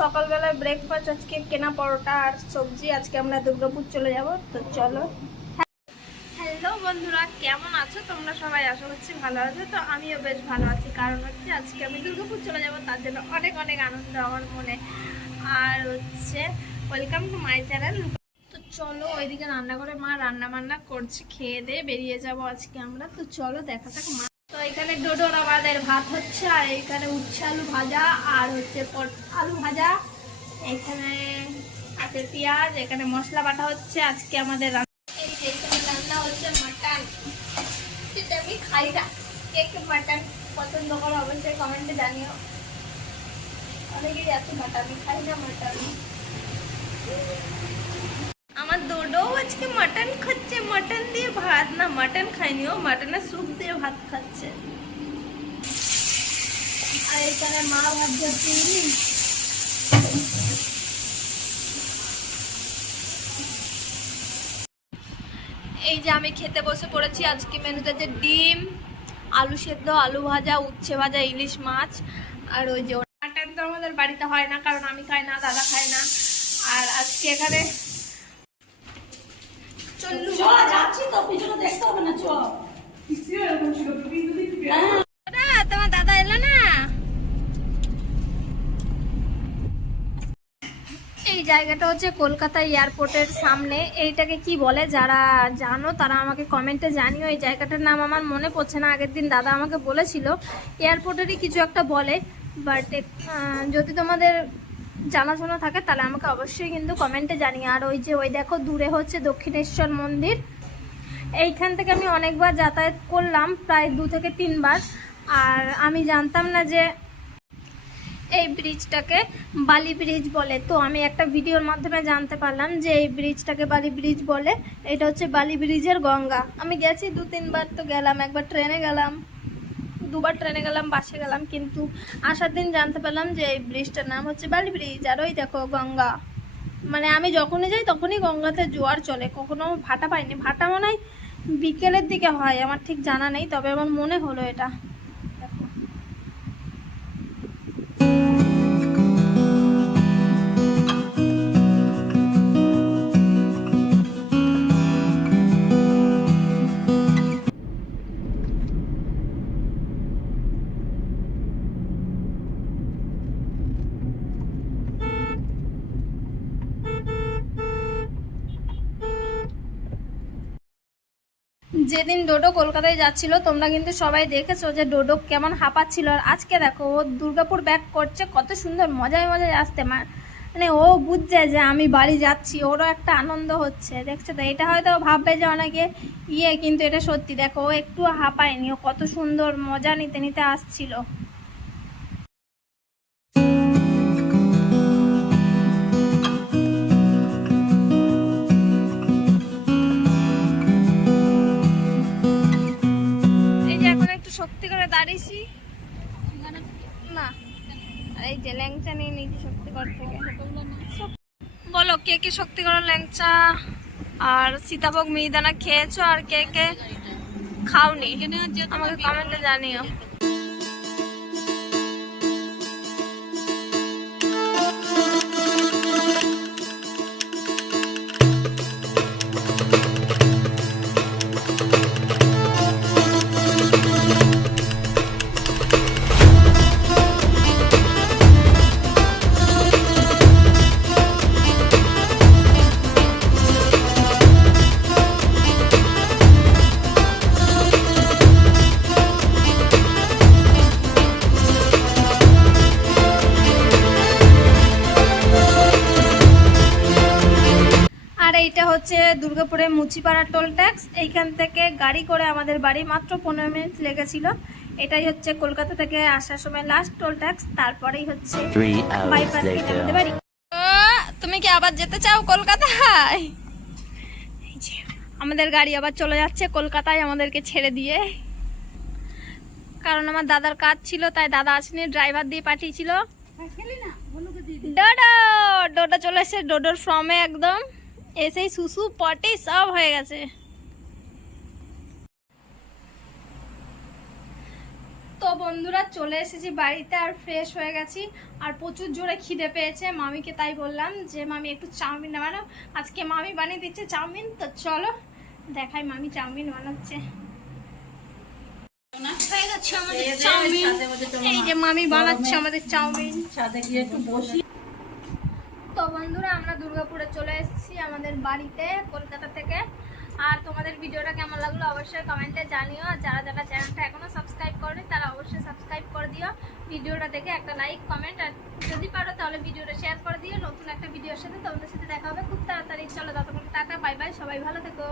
সকালবেলায় ব্রেকফাস্ট আজকে কেনা পরোটা আর সবজি, আজকে আমরা দুর্গাপুর চলে যাব, তো চলো। হ্যালো বন্ধুরা, কেমন আছো? তোমরা সবাই আশা করছি ভালো আছো। তো আমিও বেশ ভালো আছি। কারণ হচ্ছে আজকে আমি দুর্গাপুর চলে যাব, তার জন্য অনেক অনেক আনন্দ আমার মনে। আর হচ্ছে ওয়েলকাম টু মাই চ্যানেল তো চলো, ওইদিকে রান্না করে মা রান্না বান্না করছে, খেয়ে দিয়ে বেরিয়ে যাব আজকে আমরা। তো চলো, দেখা যাক মা তো এখানে ডোডোর আমাদের ভাত হচ্ছে, আর এখানে উচ্ছে আলু ভাজা, আর হচ্ছে আলু ভাজা। এখানে আছে পেঁয়াজ, এখানে মশলা বাটা হচ্ছে, আজকে আমাদের এখানে রান্না হচ্ছে মাটন। যেটা আমি খাই না। কে মাটন পছন্দ করো অবশ্যই কমেন্টে জানিও। অনেকেই আছে বাট আমি খাই না মাটন। আমার দোডো আজকে মাটন খাচ্ছে। মাটন দিয়ে ভাত না মাটন খাইনি ও মাটনের স্যুপ দিয়ে ভাত খাচ্ছে। আর এখানে মা ভাত যাচ্ছে এই যে আমি খেতে বসে পড়েছি আজকে মেনুতে যে ডিম আলু সেদ্ধ আলু ভাজা উচ্ছে ভাজা ইলিশ মাছ আর ওই যে মাটন তো আমাদের বাড়িতে হয় না কারণ আমি খাই না দাদা খায় না। আর আজকে এখানে তোমার দাদা এলো না এই জায়গাটা হচ্ছে কলকাতা এয়ারপোর্টের সামনে। এইটাকে কি বলে? যারা জানো, তারা আমাকে কমেন্টে জানিও। এই জায়গাটার নাম আমার মনে পড়ছে না। আগের দিন দাদা আমাকে বলেছিল, এয়ারপোর্টেরই কিছু একটা বলে। বাট যদি তোমাদের জানাশোনা থাকে, তাহলে আমাকে অবশ্যই কিন্তু কমেন্টে জানিয়ে। আর ওই যে, ওই দেখো, দূরে হচ্ছে দক্ষিণেশ্বর মন্দির। এইখান থেকে আমি অনেকবার যাতায়াত করলাম, প্রায় দু থেকে তিনবার। আর আমি জানতাম না যে এই ব্রিজটাকে বালি ব্রিজ বলে। তো আমি একটা ভিডিওর মাধ্যমে জানতে পারলাম যে এই ব্রিজটাকে বালি ব্রিজ বলে। এটা হচ্ছে বালি ব্রিজের গঙ্গা। আমি গেছি দু তিনবার তো গেলাম, একবার ট্রেনে গেলাম। দুবার ট্রেনে গেলাম, বাসে গেলাম, কিন্তু আসার দিন জানতে পারলাম যে এই ব্রিজটার নাম হচ্ছে বালি ব্রিজ। আর ওই দেখো গঙ্গা। মানে আমি যখনই যাই তখনই গঙ্গাতে জোয়ার চলে। কখনো ভাটা পাইনি। ভাটা মনে হয় বিকেলের দিকে হয়, আমার ঠিক জানা নেই, তবে আমার মনে হলো এটা। যেদিন ডোডো কলকাতায় যাচ্ছিল, তোমরা কিন্তু সবাই দেখেছ যে ডোডো কেমন হাঁপাচ্ছিল। আর আজকে দেখো, ও দুর্গাপুর ব্যাক করছে, কত সুন্দর, মজায় মজায় আসতে। মানে ও বুঝছে যে আমি বাড়ি যাচ্ছি, ওরও একটা আনন্দ হচ্ছে। দেখছ তো, এটা হয়তো ভাববে যে অনেকে ইয়ে কিন্তু এটা সত্যি। দেখো, ও একটু হাঁপায়নি, ও কত সুন্দর মজা নিতে নিতে আসছিল। যে ল্যাংচা নিয়ে নিয়েছি শক্তিগড় থেকে। বলো কে কে শক্তিগড় ল্যাংচা আর সীতাভোগ মিহিদানা খেয়েছো আর কে কে খাওনি? আমাকে কমেন্টে জানিও। এইটা হচ্ছে দুর্গাপুরের মুচিপাড়া টোল ট্যাক্স। এইখান থেকে গাড়ি করে আমাদের বাড়ি মাত্র পনেরো মিনিট লেগেছিল। এটাই হচ্ছে কলকাতা থেকে আসার সময় লাস্ট টোল ট্যাক্স তারপরেই হচ্ছে বাইপাস আমাদের বাড়ি। তুমি কি আবার যেতে চাও কলকাতায়? আমাদের গাড়ি আবার চলে যাচ্ছে কলকাতায় আমাদেরকে ছেড়ে দিয়ে। কারণ আমার দাদার কাজ ছিল তাই দাদা আসেনি ড্রাইভার দিয়ে পাঠিয়েছিল। ডোডো ডোডো চলে এসেছে ডোডোর ফর্মে একদম। এসেই সুসু পটি সব হয়ে গেছে। তো বন্ধুরা চলে এসেছি বাড়িতে আর ফ্রেশ হয়ে গেছি আর প্রচুর জোরে খিদে পেয়েছে। মামিকে তাই বললাম যে মামি একটু চাউমিন বানাও। আজকে মামি বানিয়ে দিচ্ছে চাউমিন তো চলো দেখাই মামি চাউমিন বানাচ্ছে। এই যে মামি বানাচ্ছে আমাদের চাউমিন। তো বন্ধুরা দুর্গাপুরে চলে এসেছি আমাদের বাড়িতে, কলকাতা থেকে। আর তোমাদের ভিডিওটা কেমন লাগল অবশ্যই কমেন্টে জানিও। যারা যারা চ্যানেলটা এখনও সাবস্ক্রাইব করেনি, তারা অবশ্যই সাবস্ক্রাইব করে দিও। ভিডিওটা দেখে একটা লাইক কমেন্ট আর যদি পারো তাহলে ভিডিওটা শেয়ার করে দিও। নতুন একটা ভিডিওর সাথে তোমাদের সাথে দেখা হবে। খুব তাড়াতাড়ি। চলো ততক্ষণ টাটা বাই বাই সবাই ভালো থেকো।